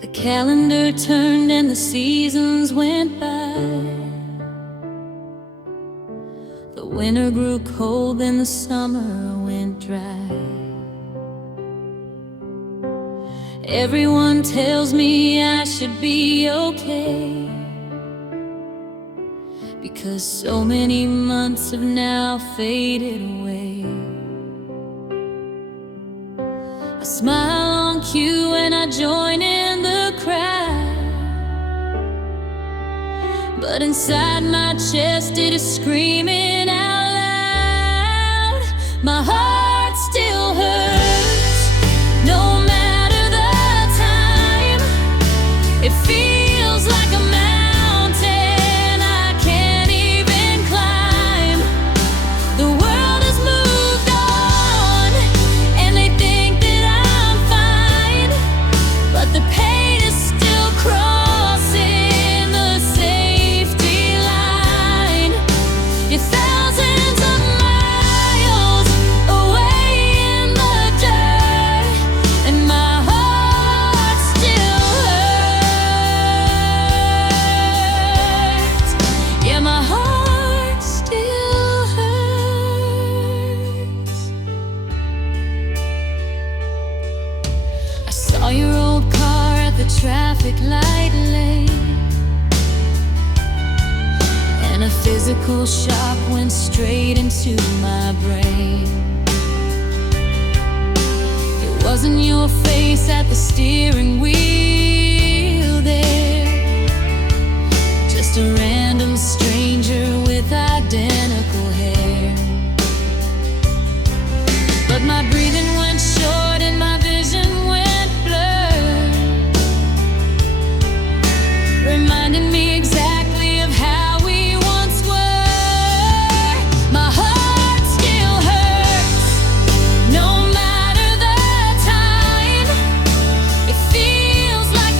The calendar turned and the seasons went by. The winter grew cold and the summer went dry. Everyone tells me I should be okay, because so many months have now faded away. I smile on cue and I join in the crowd, but inside my chest it is screaming out loud. My heart still hurts, no matter the time. It feels like a mountain I can't even climb. The world has moved on and they think that I'm fine, but the pain is still crossing the safety line. You're thousands of miles away in the dirt, and my heart still hurts. Yeah, my heart still hurts. I saw your old car at the traffic light lane, and a physical shock went straight into my brain. It wasn't your face at the steering wheel there, just a random stranger with identical hair. But my breathing went short and my vision went blurred, reminding me exactly of how we once were. My heart still hurts, no matter the time. It feels like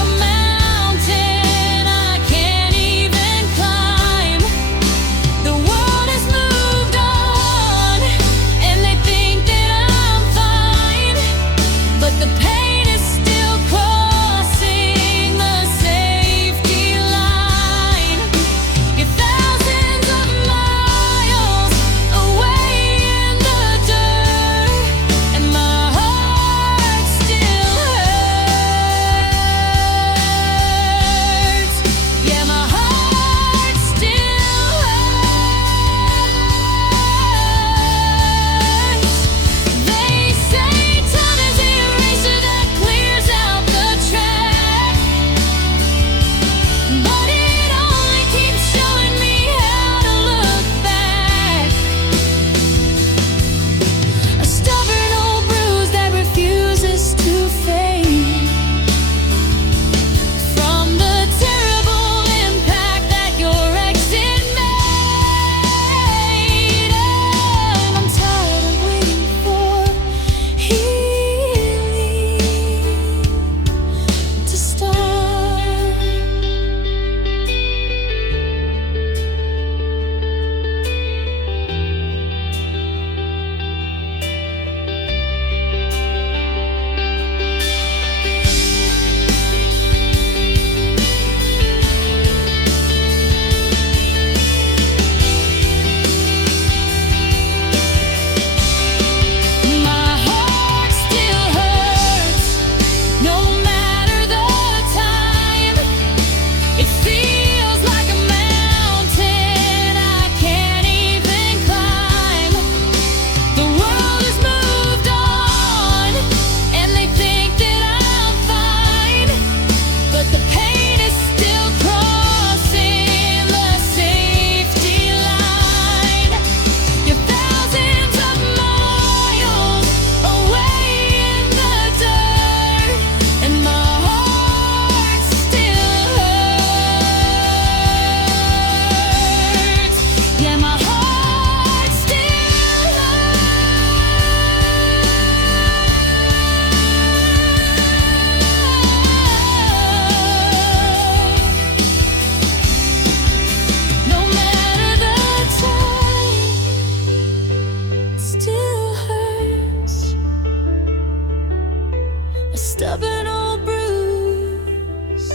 a stubborn old bruise.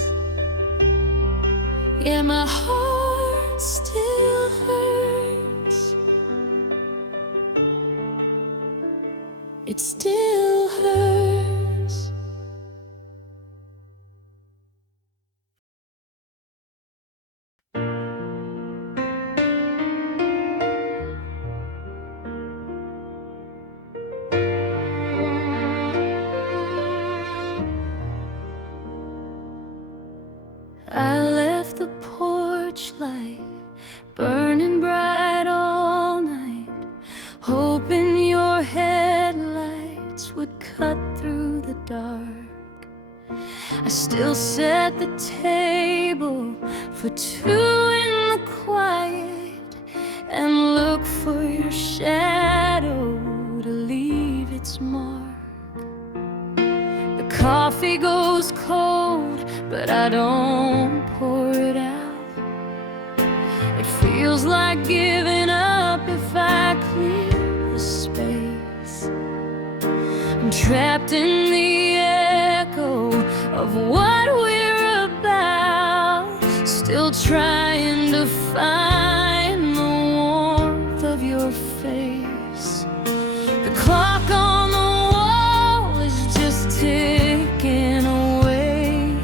Yeah, my heart still hurts. It still hurts. I left the porch light burning bright all night, hoping your headlights would cut through the dark. I still set the table for two in the quiet and look for your shadow to leave its mark. The coffee goes cold, but I don't pour it out. It feels like giving up if I clear the space. I'm trapped in the echo of what we're about, still trying to find the warmth of your face. The clock on the wall is just ticking away,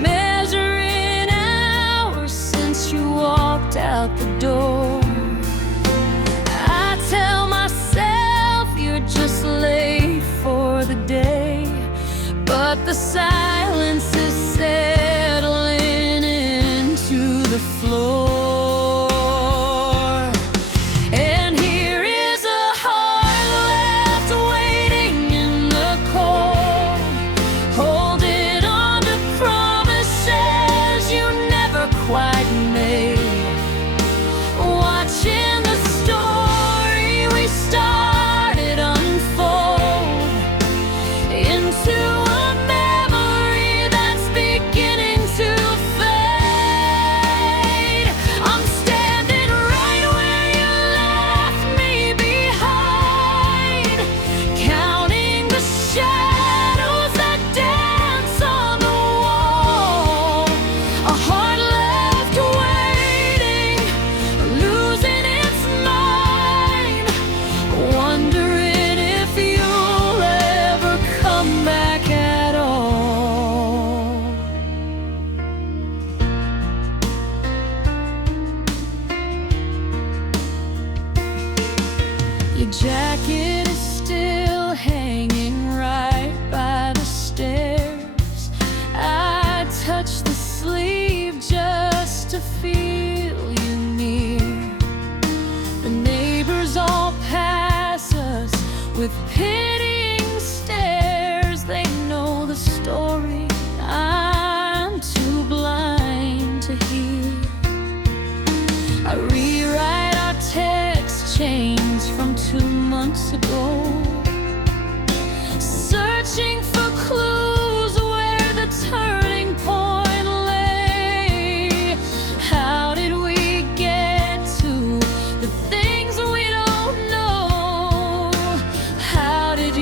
measuring hours since you walked out the door. I tell myself you're just late for the day, but the silence is settling into the floor. And here is a heart left waiting in the cold, holding on to promises you never quite made, watching the story we started unfold into a memory that's beginning to fade. I'm standing right where you left me behind, counting the shadows that dance on the wall. A heart left waiting, losing its mind, wondering if you'll ever come back at all. Your jacket is still hanging right by the stairs. I touch the sleeve just to feel you near. The neighbors all pass us with pitying stares. They know the story I'm too blind to hear. I rewrite our text chains from 2 months ago, searching for clues where the turning point lay. How did we get to the things we don't know? How did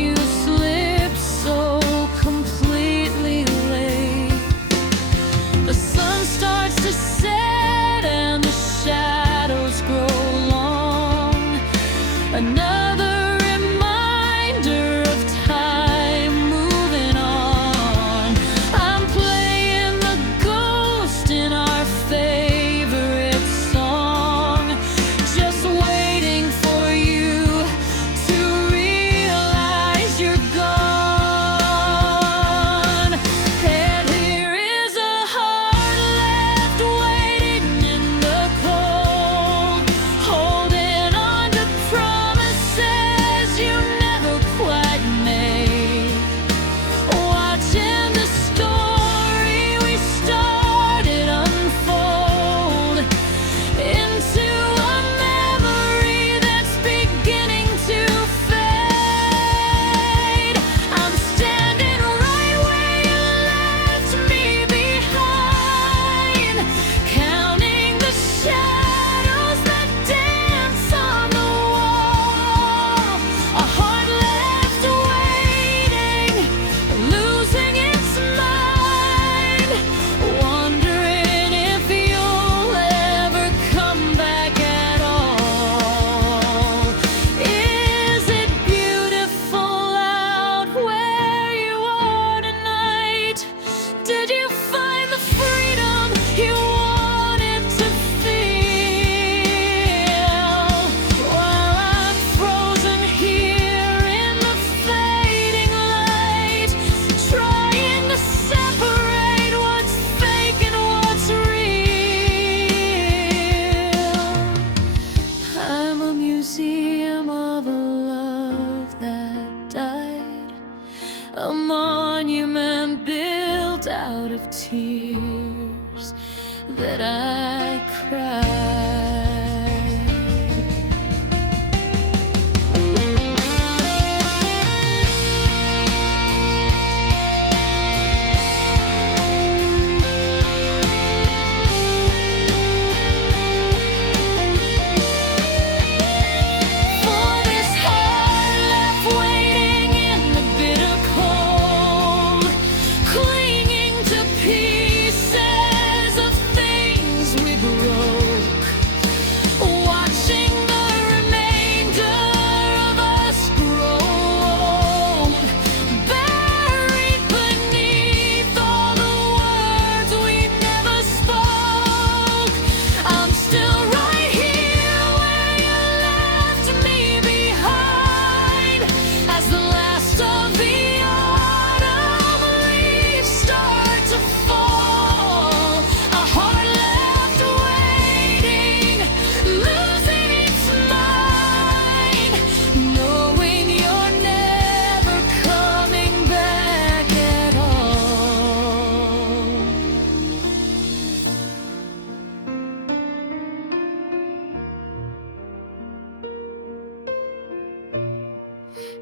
monument built out of tears that I cried.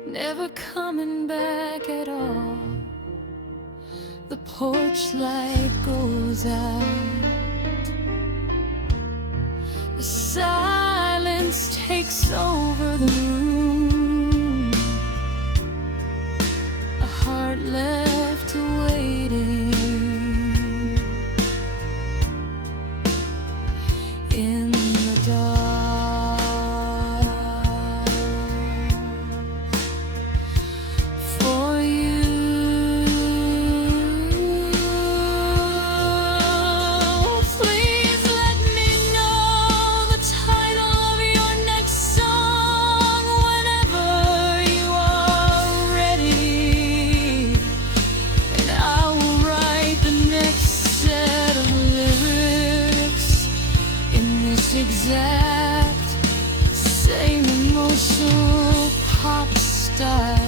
Never coming back at all. The porch light goes out. The silence takes over the room. A heart left waiting in the dark. Exact same emotional pop style.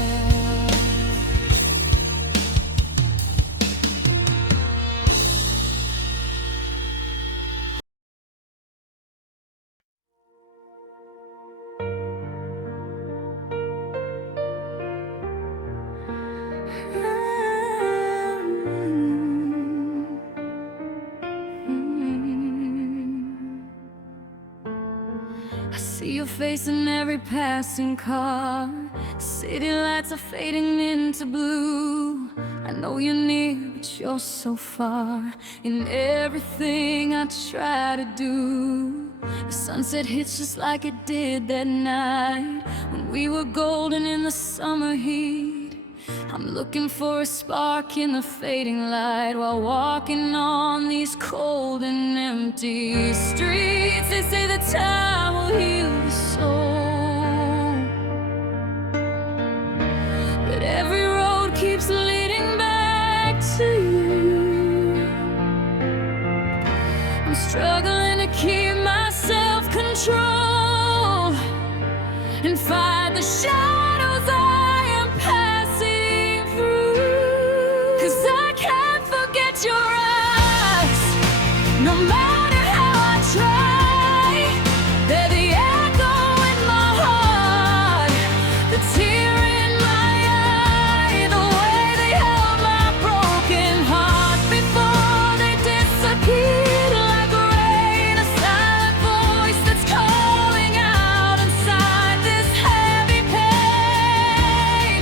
I see your face in every passing car. City lights are fading into blue. I know you're near, but you're so far. In everything I try to do, the sunset hits just like it did that night when we were golden in the summer heat. I'm looking for a spark in the fading light while walking on these cold and empty streets. They say that time will heal the soul, but every road keeps leading back to you. I'm struggling to keep my self-control and fight the shadows I am passing through. 'Cause I can't forget your eyes, no matter how I try. They're the echo in my heart, the tear in my eye, the way they held my broken heart before they disappeared like rain. A silent voice that's calling out inside this heavy pain.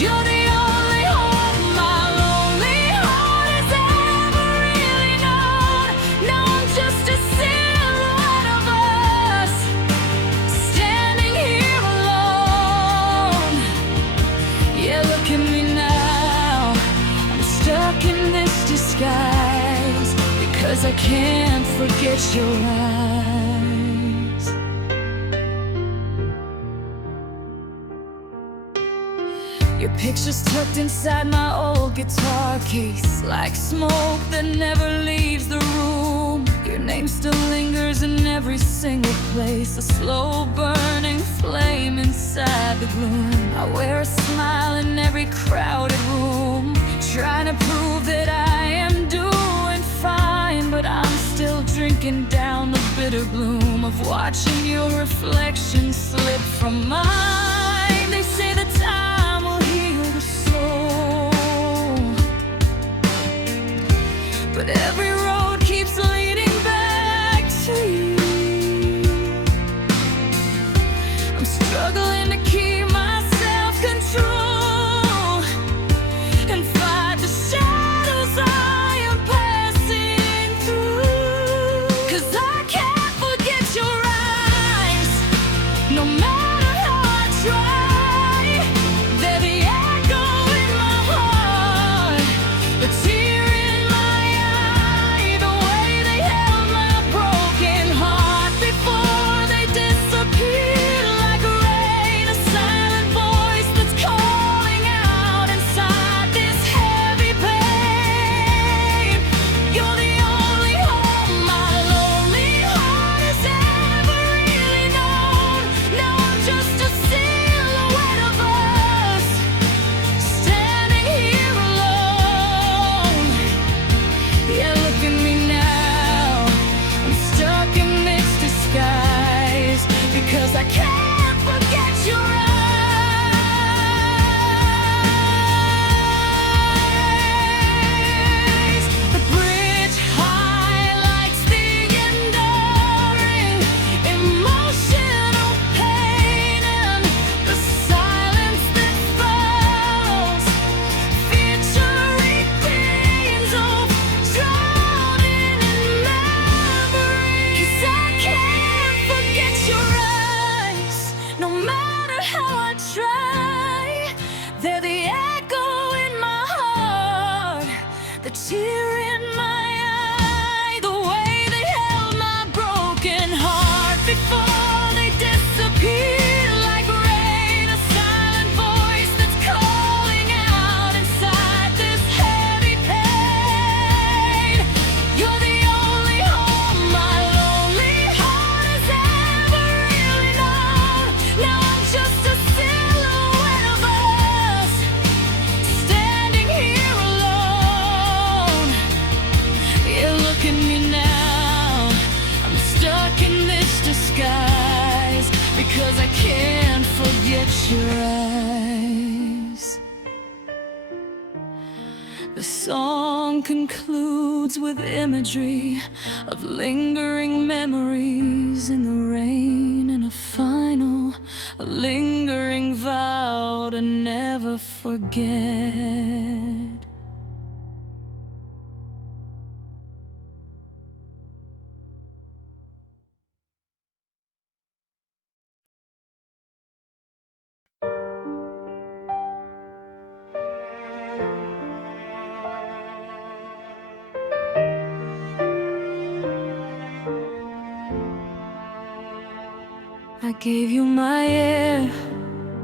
You're the only hope my lonely heart has ever really known. Now I'm just a silhouette of us, standing here alone. Yeah, look at me now, I'm stuck in this disguise because I can't forget your eyes. Your picture's tucked inside my old guitar case, like smoke that never leaves the room. Your name still lingers in every single place, a slow burning flame inside the gloom. I wear a smile in every crowded room, watching your reflection slip from mine. They say that time will heal the soul, but every road keeps leading back to you. I'm struggling to keep my self-control and fight the shadows I am passing through. 'Cause I can't forget your eyes, no matter how I try. They're the echo in my heart, the tear in my eye, the way they held my broken heart before they disappeared like rain. A silent voice that's calling out inside this heavy pain. You're the only home my lonely heart has ever really known. Now I'm just a silhouette of us, standing here alone. Yeah, look at me now, I'm stuck in this disguise, because I can't forget your eyes. The bridge highlights the enduring emotional pain, and the silence that falls, featuring pains of drowning in memory. 'Cause I can't forget your eyes, no matter how I try. They're the echo in my heart, the tear in my eye, the way they held my broken heart before they disappear like rain. A silent voice that's calling out inside this heavy pain. You're the only home my lonely heart has ever really known. Now I'm just a silhouette of us, standing here alone. Yeah, look at me now, I'm stuck in this disguise, because I can't forget your eyes. The song concludes with imagery of lingering memories in the rain, and a lingering vow to never forget. I gave you my air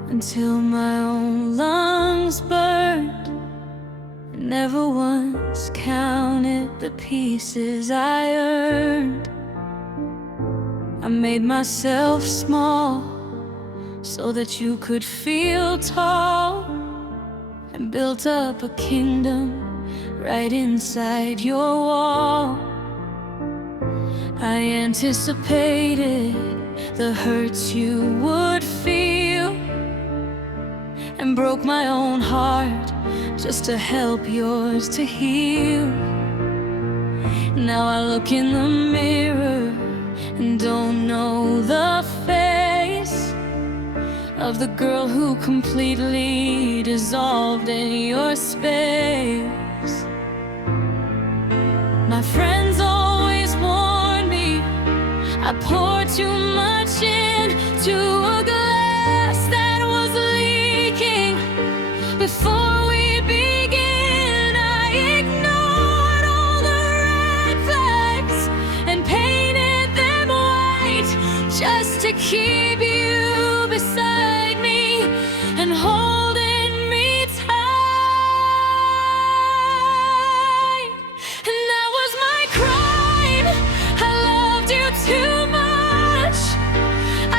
until my own lungs burned. Never once counted the pieces I earned. I made myself small so that you could feel tall, and built up a kingdom right inside your wall. I anticipated the hurts you would feel, and broke my own heart just to help yours to heal. Now I look in the mirror and don't know the face of the girl who completely dissolved in your space. My friends always warn me I poured too much into a glass that was leaking. Before we began, I ignored all the red flags and painted them white, just to keep you beside me and holding me tight. And that was my crime, I loved you too much.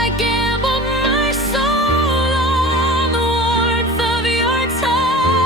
I gambled my soul on the warmth of your touch.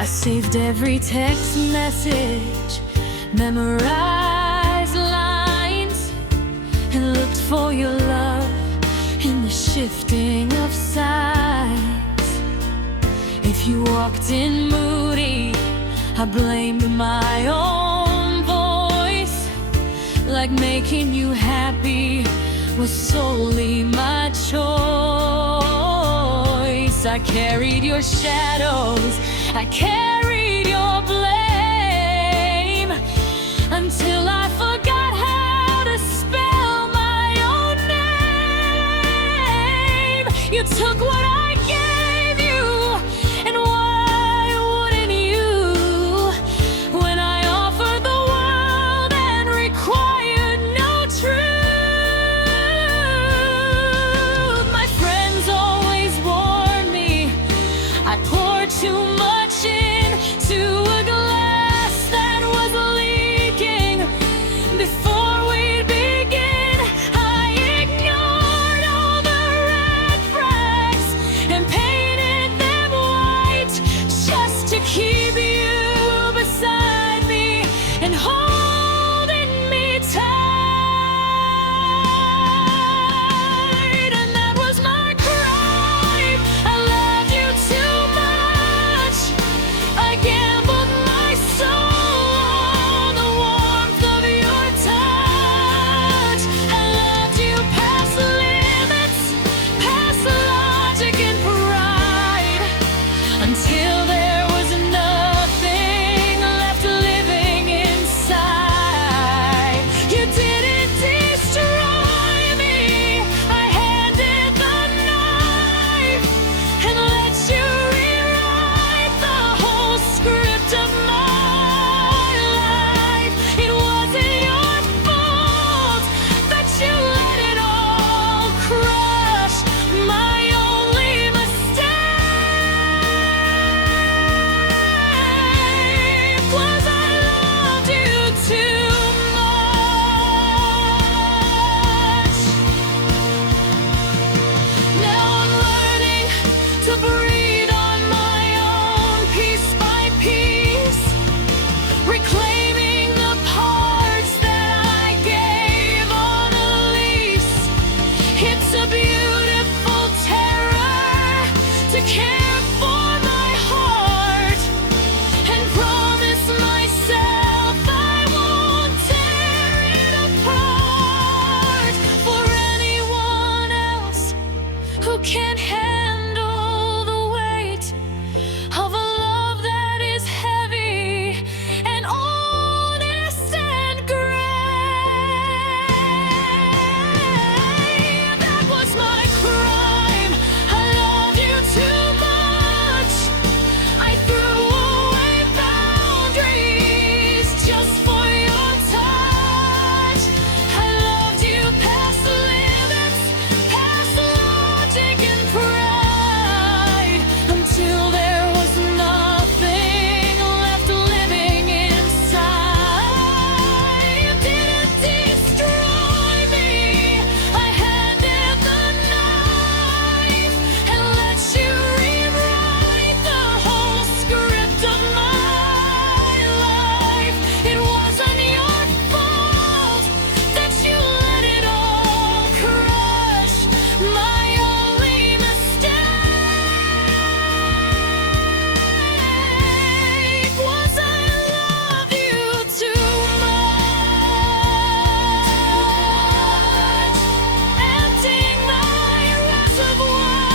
I saved every text message, memorized lines, and looked for your love in the shifting of sides. If you walked in moody, I blamed my own voice, like making you happy was solely my choice. I carried your shadows, I carried your blame, until I forgot how to spell my own name. You took what I gave you, and why wouldn't you, when I offered the world and required no truth? My friends always warned me I poured too much into a glass that was leaking. Before we'd begin, I ignored all the red flags and painted them white, just to keep you beside me and holding me tight. And that was my crime. I loved you too much. I gambled my soul on the warmth of your touch. I loved you past limits, past logic and pride, until there was nothing left living inside. You didn't destroy me. I handed the knife and let you rewrite the whole script of my life. It wasn't your fault that you let it all crush. My only mistake was I loved you too much. Now I'm learning to breathe on my own, piece by piece, reclaiming the parts that I gave on a lease. It's a beautiful terror to care for my heart and promise myself I won't tear it apart for anyone else who can't handle the weight of a love that is heavy and honest and gray. That was my crime. I love you too much. I threw away boundaries just for your touch. I loved you past limits, past logic and pride, until there was nothing left living inside. You didn't destroy me. I handed the knife and let you rewrite the whole script of my life. It wasn't your fault that you let it all crush. My only mistake was I loved you too much, emptying my reservoir,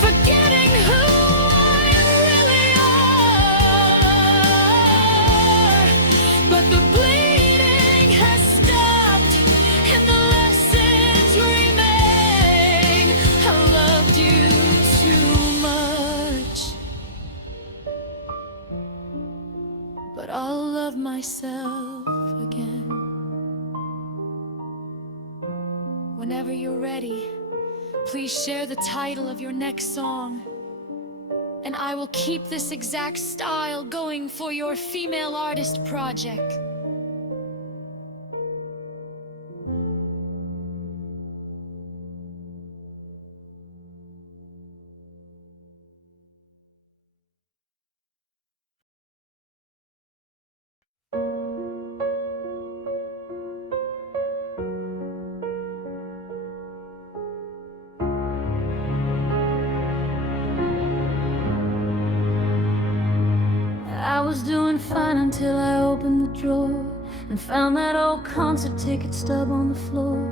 forgetting who I really are. But the bleeding has stopped and the lessons remain. I loved you too much, but I'll love myself again. Whenever you're ready, please share the title of your next song, and I will keep this exact style going for your female artist project. was doing fine until I opened the drawer and found that old concert ticket stub on the floor.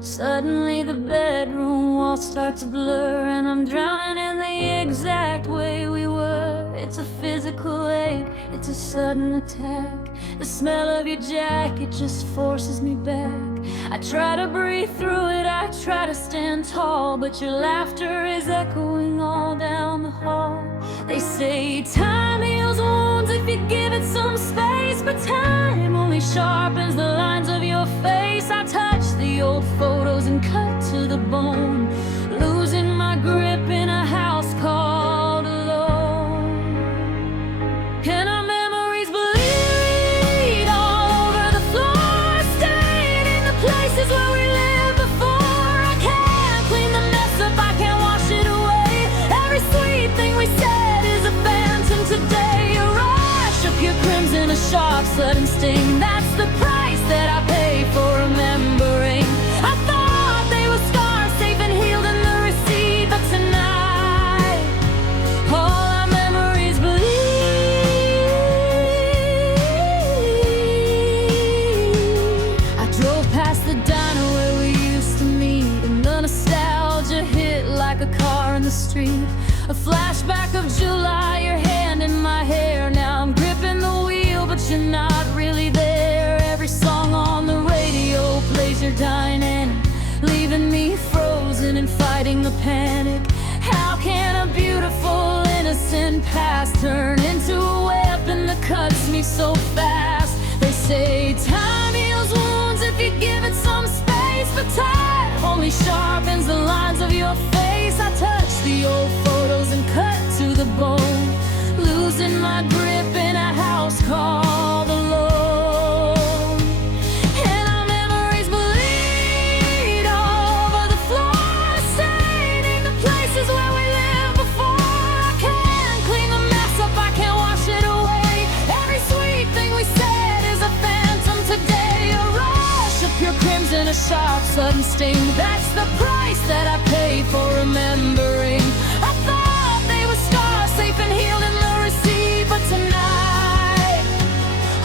Suddenly the bedroom walls start to blur, and I'm drowning in the exact way we were. It's a physical ache, it's a sudden attack. The smell of your jacket just forces me back. I try to breathe through it, I try to stand tall, but your laughter is echoing all down the hall. They say time heals wounds if you give it some space, but time only sharpens the lines of your face. I touch the old photos and cut to the bone, losing my grip in a house called alone. And our memories bleed all over the floor, staining the places where we lived before. I can't clean the mess up, I can't wash it away. Every sweet thing we said is a phantom today. A rush of pure crimson, a sharp sudden sting. That's the price that I pay for remembering. I thought they were scars, safe and healed in the receipt, but tonight all our memories bleed. I drove past the diner where we used to meet, and the nostalgia hit like a car in the street. A flashback of July, your hand in my hair. Now I'm gripping the wheel, but you're not really there. Every song on the radio plays your dying end, leaving me frozen and fighting the panic. How can a beautiful, innocent past turn into a weapon that cuts me so fast? They say time heals wounds if you give it some space, but time only sharpens the lines of your face. I touch the old photos and cut to the bone, losing my grip in a house called alone. And our memories bleed all over the floor, staining the places where we lived before. I can't clean the mess up, I can't wash it away. Every sweet thing we said is a phantom today. A rush of pure crimson, a sharp sudden sting. That's the price that I pay for remembering. I thought they were scars, safe and healed in the receipt, but tonight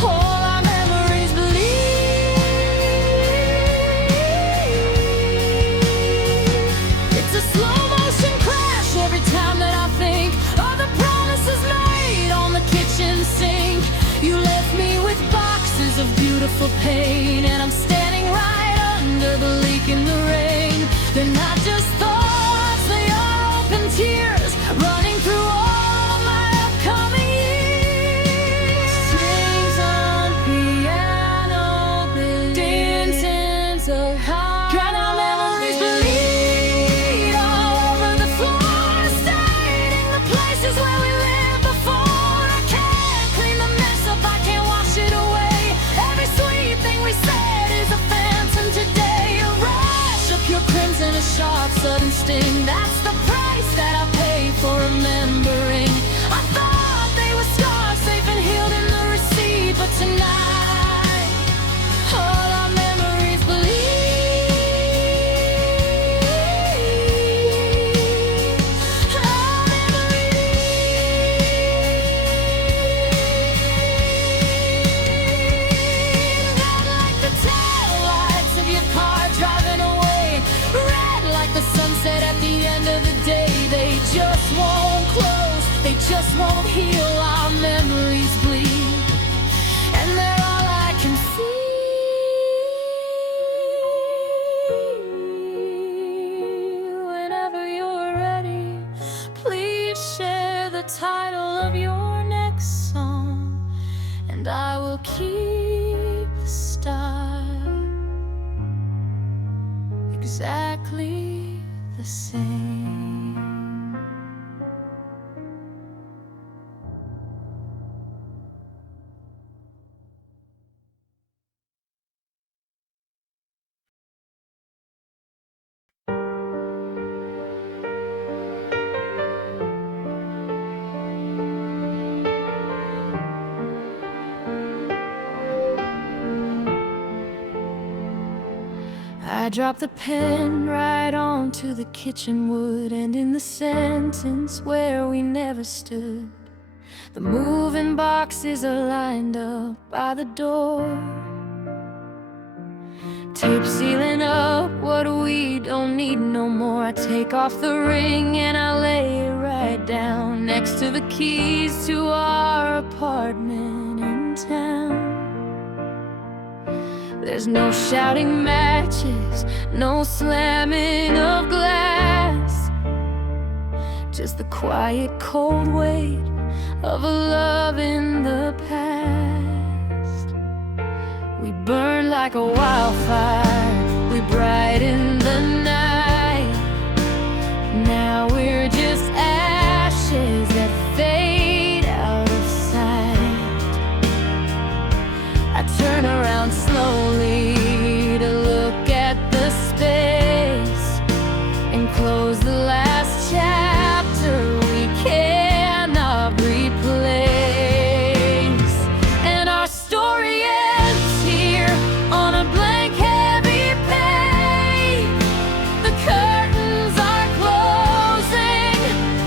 all our memories bleed. It's a slow motion crash every time that I think of the promises made on the kitchen sink. You left me with boxes of beautiful pain, and I'm standing right under the leak in the rain. They're not just thoughts, they are open tears running through all of my upcoming years. Strings on piano, distance of heart. And our memories bleed all over the floor, staining the places where we lived before. I can't clean the mess up, I can't wash it away. Every sweet thing we said is a phantom today. A rush of pure crimson, a sharp sudden sting. That's the price that I pay for remembering. I thought they were scars, safe and healed in the receipt, but tonight all our memories bleed. Our memories red like the tail lights of your car driving away, red like the sunset at the end of the day. They just won't close, they just won't heal. Our memories bleed, and they're all I can feel. Whenever you're ready, please share the title of your next song, and I will keep the style exactly the same. I dropped the pen right onto the kitchen wood, and in the sentence where we never stood, The moving boxes are lined up by the door. Tape sealing up what we don't need no more. I take off the ring and I lay it right down next to the keys to our apartment in town. There's no shouting matches, no slamming of glass, just the quiet cold weight of a love in the past. We burn like a wildfire, we brighten the night. Now we're just ashes that fade out of sight. I turn around slowly to look at the space and close the last chapter we cannot replace. And our story ends here on a blank, heavy page. The curtains are closing,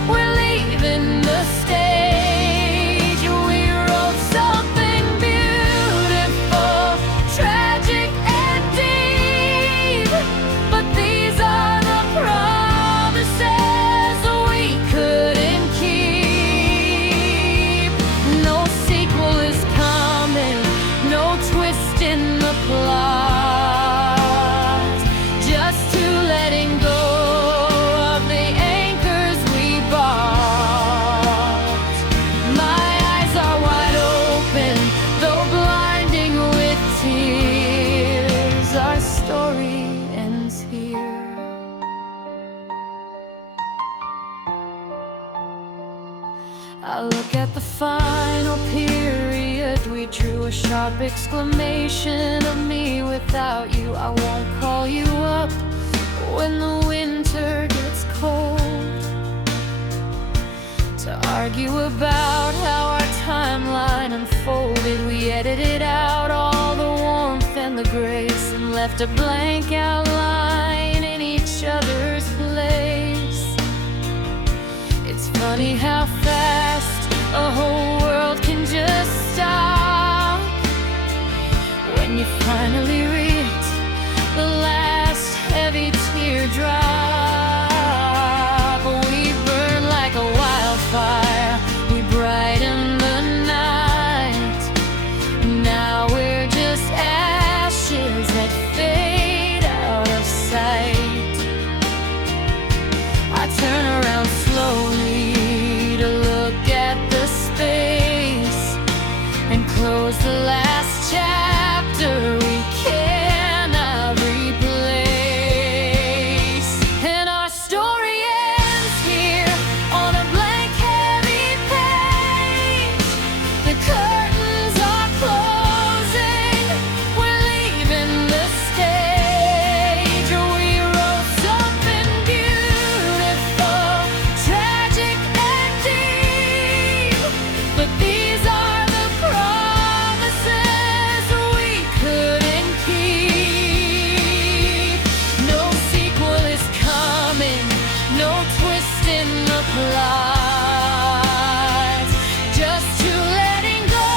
we're leaving the stage. We wrote something beautiful, tragic and deep, but these are the promises we couldn't keep. No sequel is coming, no twist in the plot, just to letting go of the anchors we bought. My eyes are wide open, though blinding with tears. Our story ends here. I look at the final period we drew, a sharp exclamation of me without you. I won't call you up when the winter gets cold to argue about how our timeline unfolded. We edited out all the warmth and the grace and left a blank outline in each other's place. It's funny how fast a whole world can just stop when you finally reach the last heavy teardrop. We burn like a wildfire, we brighten the night. Now we're just ashes that fade out of sight. I turn around slowly to look at the space and close the last chapter we cannot replace. And our story ends here on a blank, heavy page. The curtains are closing, we're leaving the stage. We wrote something beautiful, tragic and deep, but these are the promises we couldn't keep. No sequel is coming, no twist in the plot, just to letting go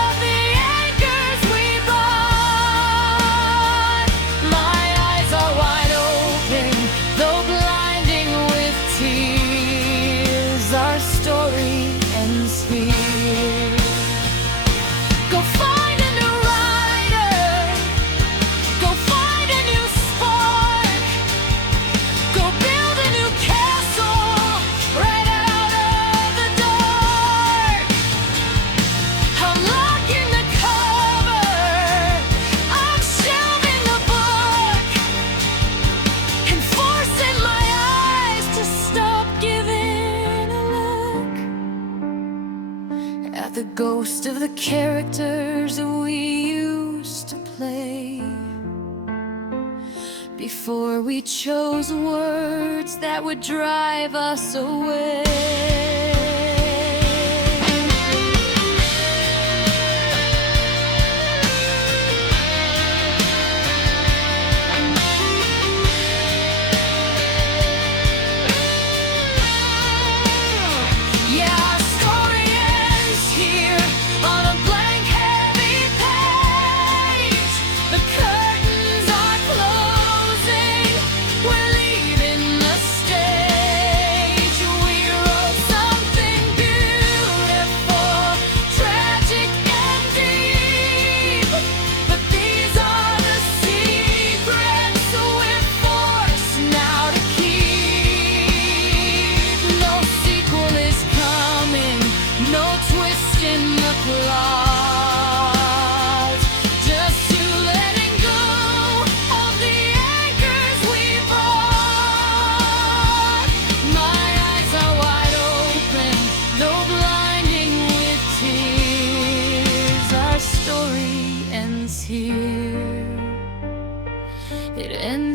of the anchors we bought. My eyes are wide open, though blinding with tears. Our story ends here. Go find a new writer, go find a new spark, go build a new castle right out of the dark. I'm locking the cover, I'm shelving the book, and forcing my eyes to stop giving a look at the ghost of the characters that we used to play before we chose words that would drive us away. Yeah, our story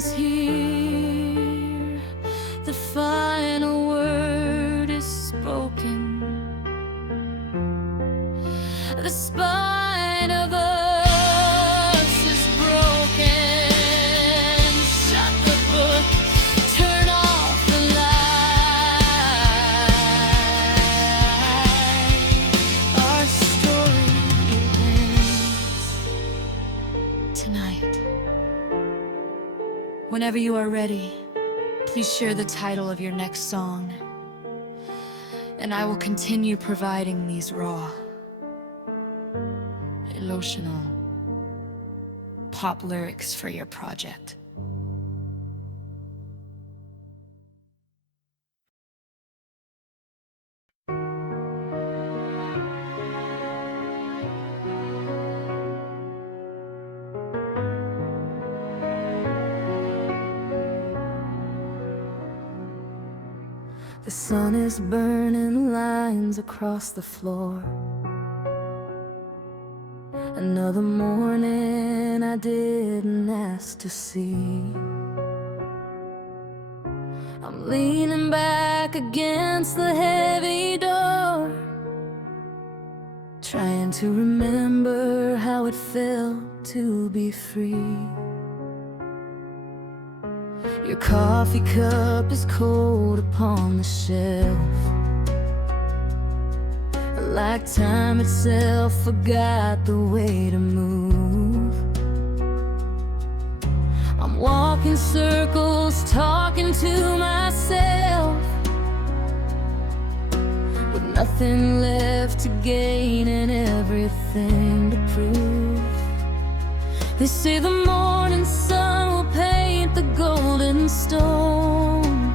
is here, the final word is spoken. The spine of us is broken. Shut the book, turn off the light. Our story ends tonight. Whenever you are ready, please share the title of your next song, and I will continue providing these raw, emotional pop lyrics for your project. The sun is burning lines across the floor. Another morning I didn't ask to see. I'm leaning back against the heavy door, trying to remember how it felt to be free. Your coffee cup is cold upon the shelf, like time itself forgot the way to move. I'm walking circles, talking to myself, with nothing left to gain and everything to prove. They say the morning sun will paint the golden stone,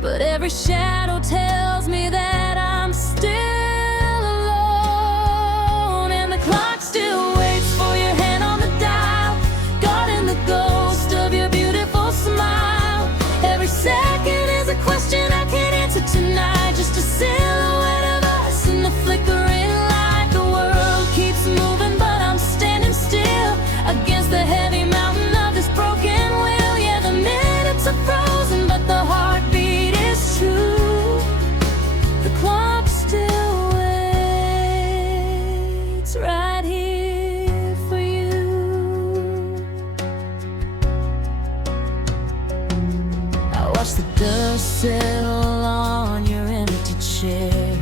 but every shadow tells me that I'm still alone. And the clock still waits for your hand on the dial, guarding the ghost of your beautiful smile. Every second is a question I can't answer tonight, just a silhouette of us in the flickering light. The world keeps moving, but I'm standing still against the heavy mountain of this broken will. Yeah, the minutes are frozen, but the heartbeat is true. The clock still waits right here for you. I watch the dust settle on your empty chair,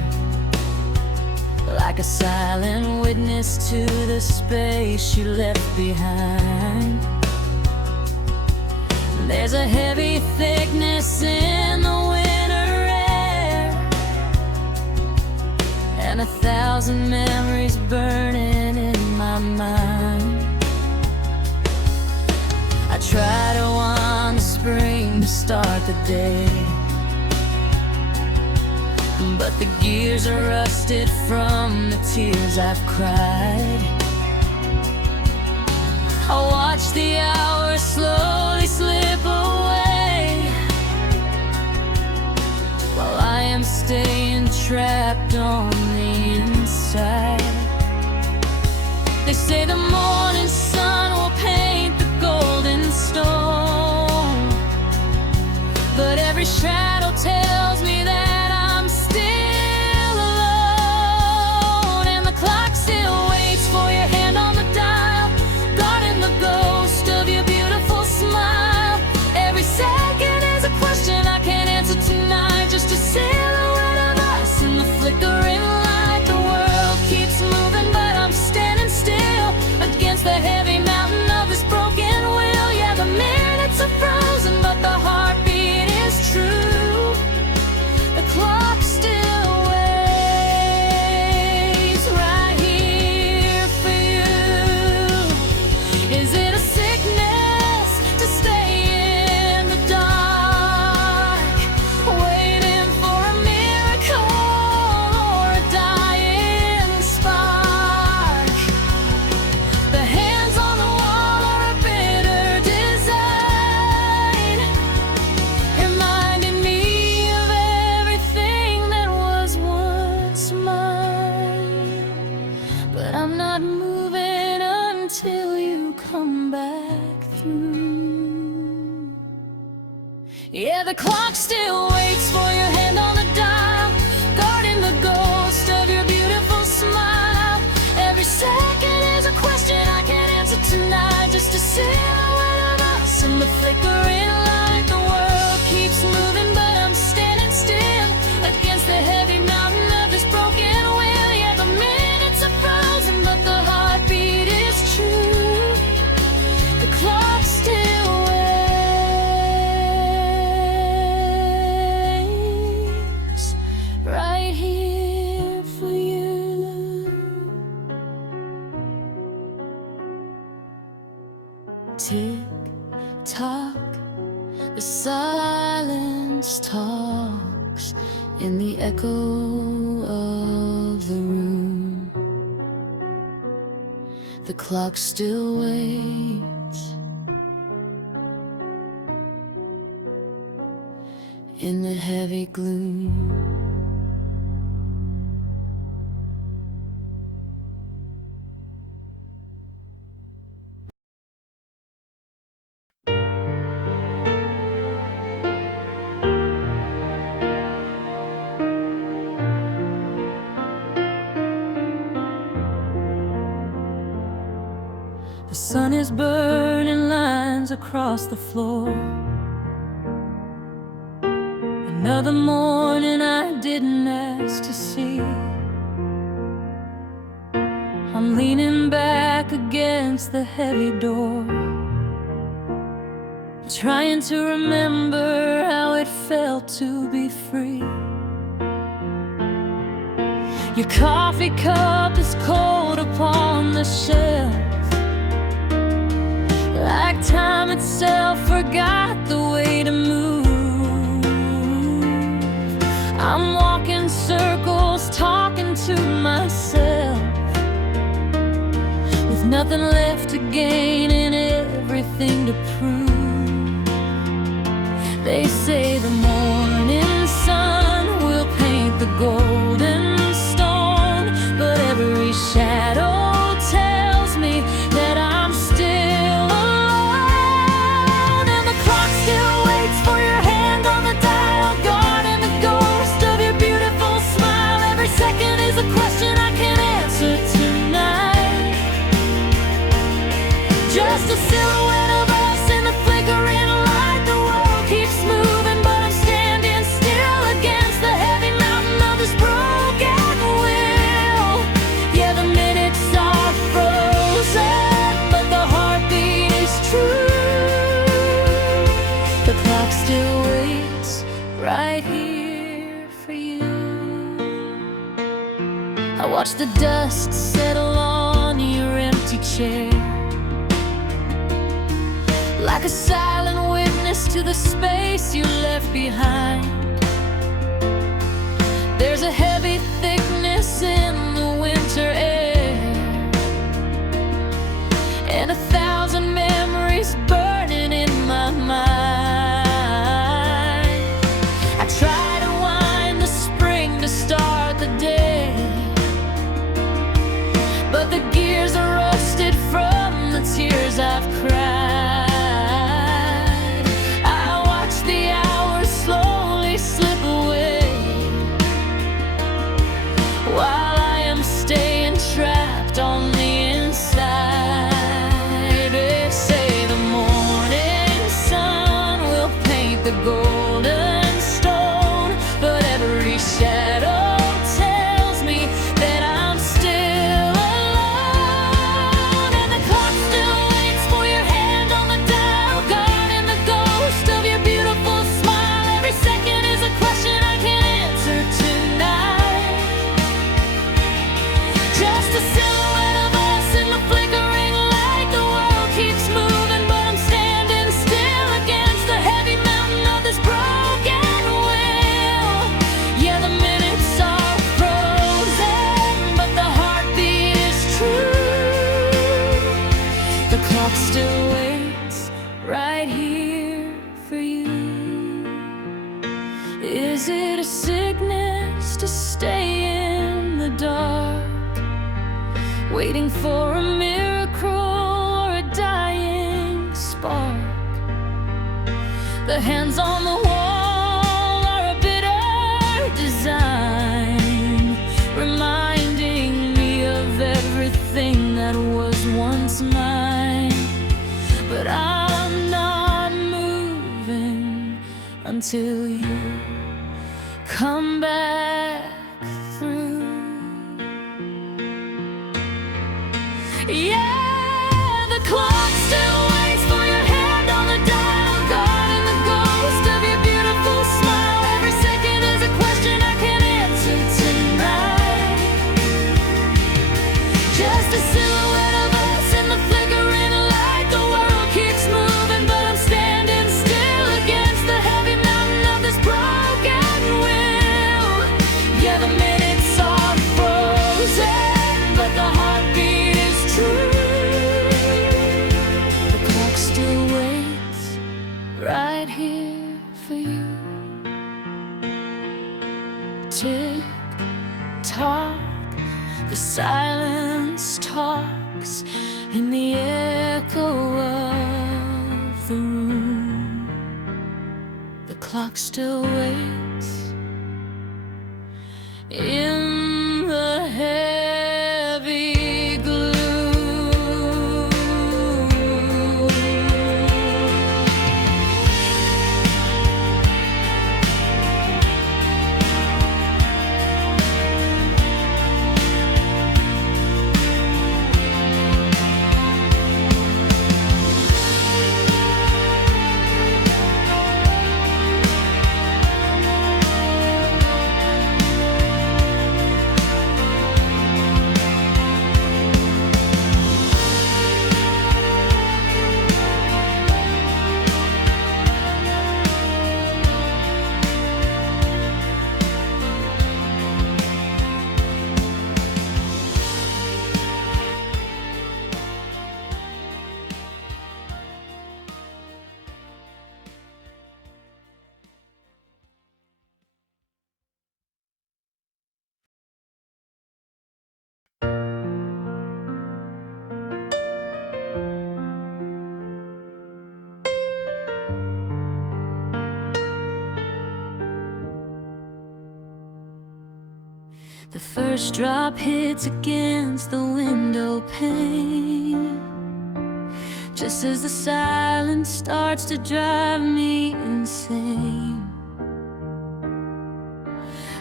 like a silent witness to the space you left behind. There's a heavy thickness in the winter air, and 1,000 memories burning in my mind. I try to wind the spring to start the day, but the gears are rusted from the tears I've cried. I watch the hours slowly slip away, while I am staying trapped on the inside. They say the morning sun will paint the golden stone, but every shadow tells me that I'm still alone. And the clock still waits for your hand on the dial, guarding the ghost of your beautiful smile. Every second is a question I can't answer tonight, just a silhouette of us in the flickering light. The world keeps moving, but I'm standing still Yeah, the clock still waits for your hand on the dial, guarding the ghost of your beautiful smile. Every second is a question I can't answer tonight, just a silhouette of us in the flickering light. The world keeps moving, but I'm standing still against the heavy mountain of this broken will. Yeah, the minutes are frozen, but the heartbeat is true. The clock still waits right here for you. Tick tock, the silence talks in the echo of the room. The clock still waits in the heavy gloom. The sun is burning lines across the floor. Another morning I didn't ask to see. I'm leaning back against the heavy door, trying to remember how it felt to be free. Your coffee cup is cold upon the shelf, like time itself forgot the way to move. I'm walking circles, talking to myself, with nothing left to gain and everything to prove. They say the morning sun will paint the golden stone, but every shadow tells me that I'm still alone. And the clock still waits for your hand on the dial, guarding the ghost of your beautiful smile. Every second is a question I can't answer tonight, just a silhouette of us in the flickering light. The world keeps moving, but I'm standing still against the heavy mountain of this broken will. Yeah, the minutes are frozen, but the heartbeat is true. The clock still waits right here for you. I watch the dust settle on your empty chair, like a silent witness to the space you left behind. There's a heavy thickness in the winter air, and 1,000 memories burning in my mind. I try to wind the spring to start the day, but the gears are rusted from the tears I've cried. While I am staying trapped on the inside, they say the morning sun will paint the golden stone, but every shadow tells me that I'm still alone. And the clock still waits for your hand on the dial, guarding the ghost of your beautiful smile. Every second is a question I can't answer tonight, just a silhouette of us in the flickering light. The world keeps moving, but I'm standing still against the heavy mountain of this broken will. Yeah, the minutes are frozen, but the heartbeat is true. The clock still waits right here for you. Is it a sickness to stay in the dark, waiting for a miracle or a dying spark? The hands on the wall are a bitter design, reminding me of everything that was once mine. But I'm not moving until you come back through. Yeah, the clock still waits for your hand on the dial, guarding the ghost of your beautiful smile. Every second is a question I can't answer tonight. Just a silhouette of us in the flickering light. The world keeps moving, but I'm standing still against the heavy mountain of this broken will. Yeah, the minutes are frozen, but the heartbeat is true. The clock still waits right here for you. Tick tock, the silence talks in the echo of the room. The clock still waits in the heavy gloom. The first drop hits against the window pane, just as the silence starts to drive me insane.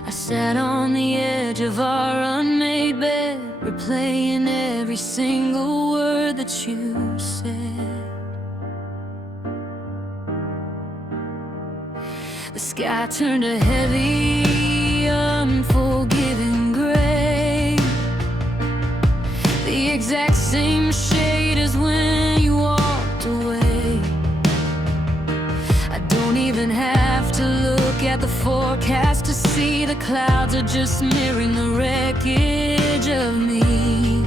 I sat on the edge of our unmade bed, replaying every single word that you said. The sky turned a heavy, unforgiving gray, the exact same shade as when you walked away. I don't even have to look at the forecast to see the clouds are just mirroring the wreckage of me.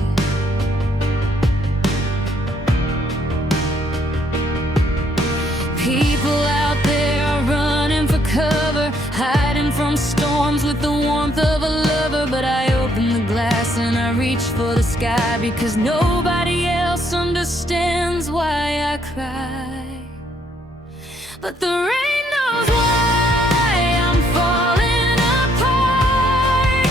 People out there are running for cover, hiding from storms with the warmth of a lover. But I open the glass and I reach for the sky, because nobody else understands why I cry. But the rain knows why I'm falling apart.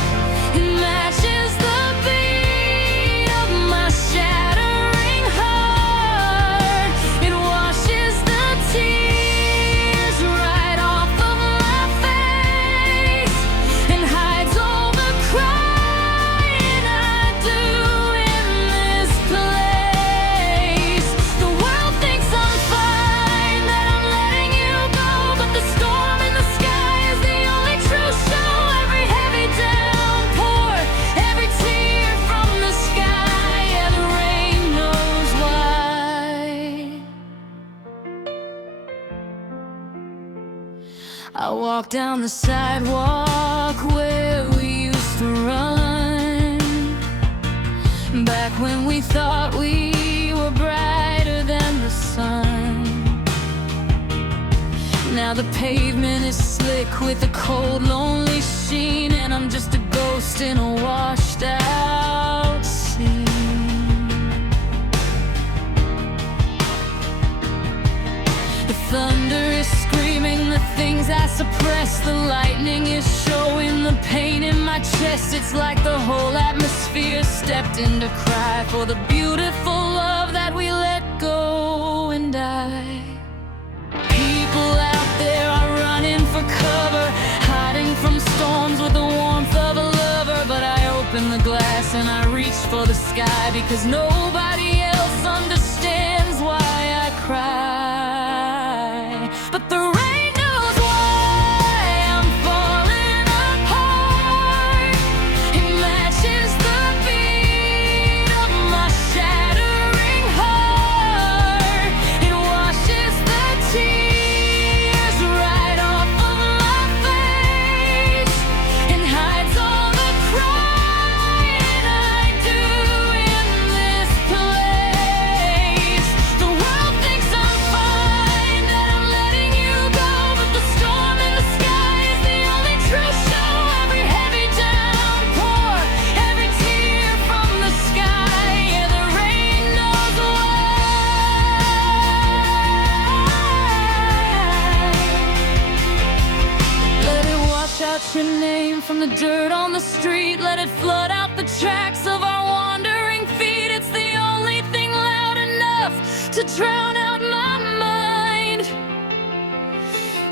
It matches the beat of my shattering heart. It washes the tears right off of my face and hides all the crying I do in this place. The world thinks I'm fine, that I'm letting you go, but the storm in the sky is the only true show. Every heavy downpour, every tear from the sky, yeah, the rain knows why. I walk down the sidewalk where we used to run, back when we thought we were brighter than the sun. Now the pavement is slick with a cold, lonely sheen, and I'm just a ghost in a washed out scene. The thunder is screaming things I suppress. The lightning is showing the pain in my chest. It's like the whole atmosphere stepped in to cry for the beautiful love that we let go and die. People out there are running for cover, hiding from storms with the warmth of a lover. But I open the glass and I reach for the sky, because nobody else understands why I cry. But the rain knows why I'm falling apart. It matches the beat of my shattering heart. It washes the tears right off of my face and hides all the crying I do in this place. The world thinks I'm fine, that I'm letting you go, but the storm in the sky is the only true show. Every heavy downpour, every tear from the sky, yeah, the rain knows why. Let it wash out your name from the dirt on the street. Let it flood out the tracks of our wandering feet. It's the only thing loud enough to drown out my mind.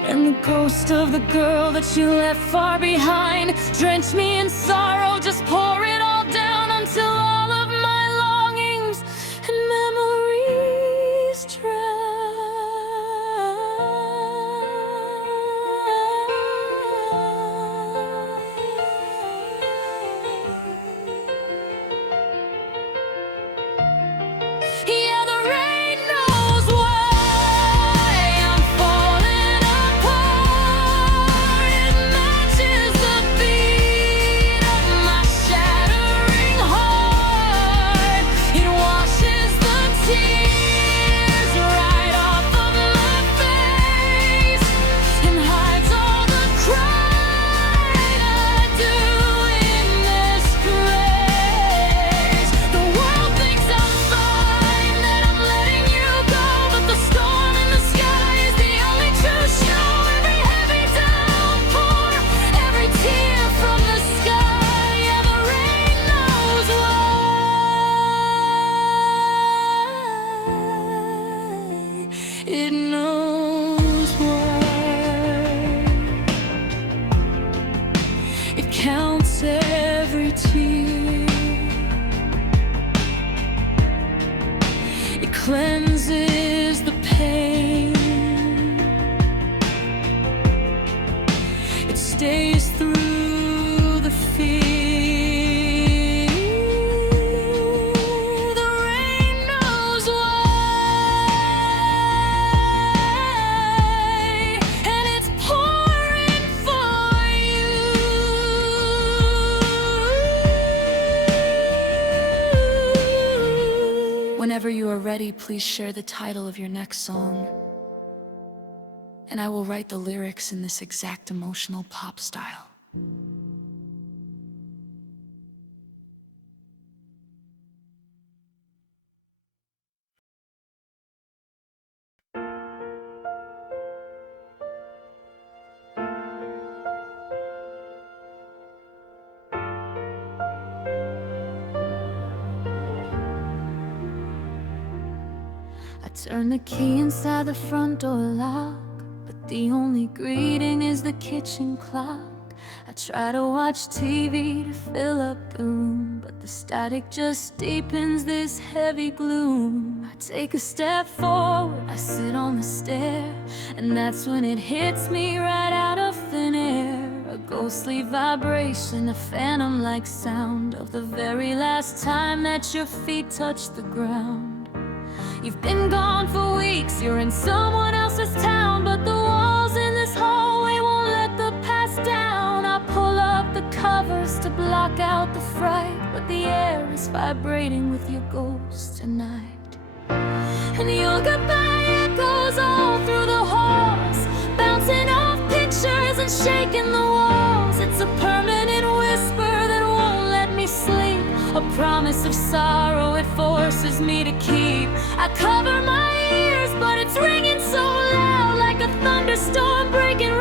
And the ghost of the girl that you left far behind, drench me in sorrow, just pour it all down until all of my longings and memories yeah, the rain knows why I'm falling apart. It matches the beat of my shattering heart. It washes the tears right off of my face and hides all the crying I do in this place. The world thinks I'm fine, that I'm letting you go, but the storm in the sky is the only true show. Every heavy downpour, every tear from the sky, yeah, the rain knows why. It knows why. It counts every tear. It cleanses the pain. It stays through the fear. The rain knows why, and it's pouring for you. Whenever you are ready, please share the title of your next song, and I will write the lyrics in this exact emotional pop style. I turn the key inside the front door lock, but the only greeting is the kitchen clock. I try to watch TV to fill up the room, but the static just deepens this heavy gloom. I take a step forward, I sit on the stair, and that's when it hits me right out of thin air. A ghostly vibration, a phantom-like sound of the very last time that your feet touched the ground. You've been gone for weeks, you're in someone else's town, but the walls in this hallway won't let the past down. I pull up the covers to block out the fright, but the air is vibrating with your ghost tonight. And your goodbye echoes all through the halls, bouncing off pictures and shaking the walls. It's a permanent whisper that won't let me sleep, a promise of sorrow it forces me to keep. I cover my ears, but it's ringing so loud, like a thunderstorm breaking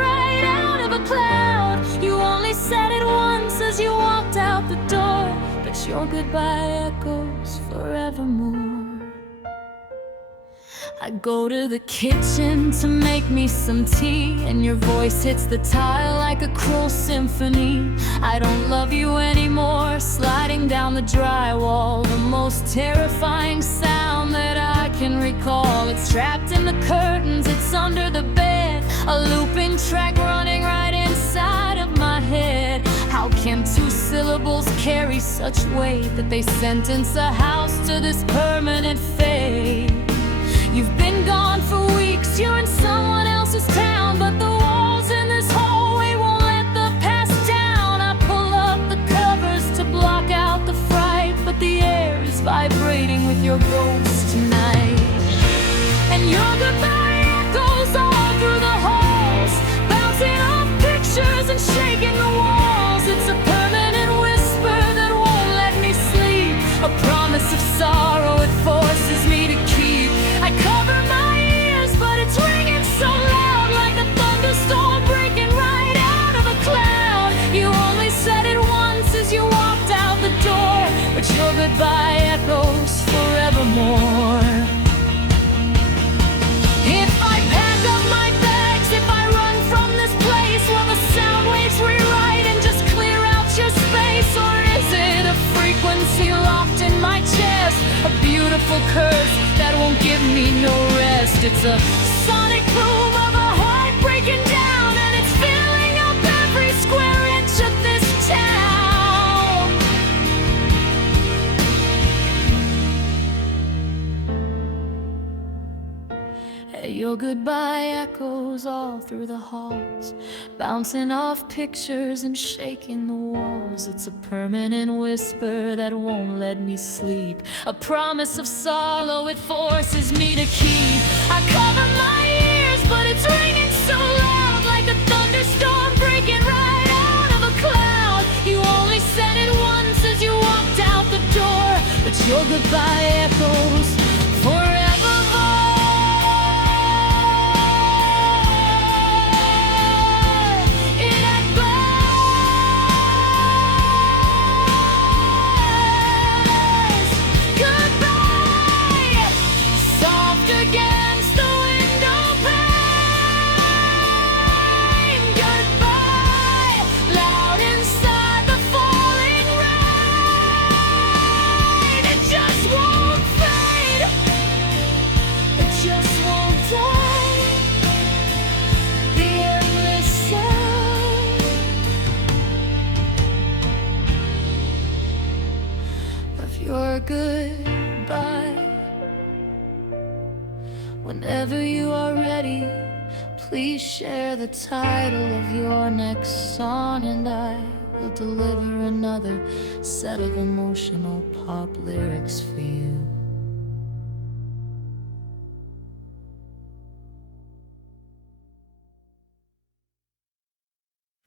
goodbye echoes forevermore. I go to the kitchen to make me some tea, and your voice hits the tile like a cruel symphony. I don't love you anymore, sliding down the drywall, the most terrifying sound that I can recall. It's trapped in the curtains, it's under the bed, a looping track running right inside of my head. How can two syllables carry such weight that they sentence a house to this permanent fate? You've been gone for weeks, you're in someone else's town, but the walls in this hallway won't let the past down. I pull up the covers to block out the fright, but the air is vibrating with your ghost tonight. And your goodbye echoes all through the halls, bouncing off pictures and shaking the walls. It's a permanent whisper that won't let me sleep, a promise of sorrow it forces me to keep. I cover my ears, but it's ringing so loud, like a thunderstorm breaking right out of a cloud. You only said it once as you walked out the door, but your goodbye echoes forevermore. If I pack up my bags, if I run from this place, will the sound waves rewrite and just clear out your space? Or is it a frequency locked in my chest, a beautiful curse that won't give me no rest? It's a sonic boom of a heart breaking down, and it's filling up every square inch of this town. Your goodbye echoes all through the halls, bouncing off pictures and shaking the walls. It's a permanent whisper that won't let me sleep, a promise of sorrow it forces me to keep. I cover my ears, but it's ringing so loud, like a thunderstorm breaking right out of a cloud. You only said it once as you walked out the door, but your goodbye echoes forevermore. Against the window pane, goodbye, loud inside the falling rain. It just won't fade, it just won't die. The endless sound of your goodbye. Whenever you are ready, please share the title of your next song, and I will deliver another set of emotional pop lyrics for you.